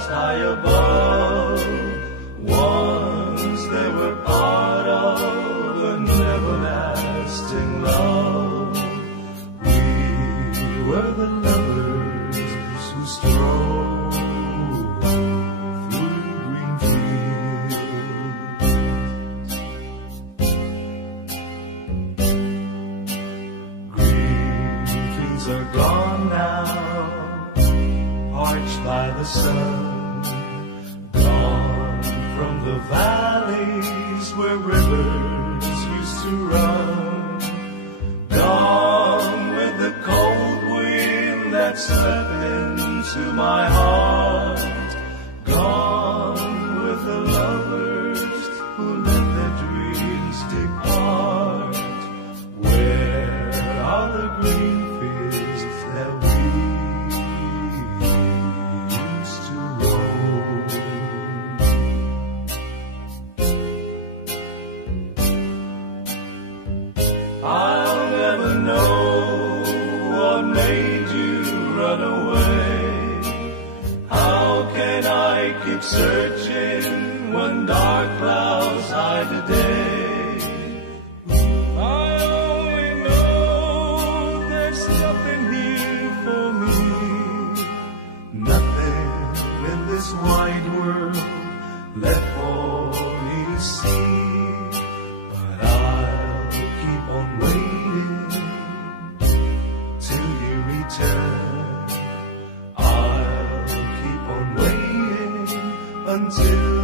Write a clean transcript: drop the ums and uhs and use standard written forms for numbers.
clouds high above. Once they were part of an everlasting love. We were the lovers who strolled through green fields. Green fields are gone now, parched by the sun, gone from the valleys where rivers used to run, gone with the cold wind that swept into my heart, gone with the lovers who let their dreams depart. Where are the green fields that we used to roam? I'll never know what made you run away. How can I keep searching when dark clouds hide the day? I only know there's nothing here for me, nothing in this wide world left for me to see. But I'll keep on waiting till you return. I'll keep on waiting until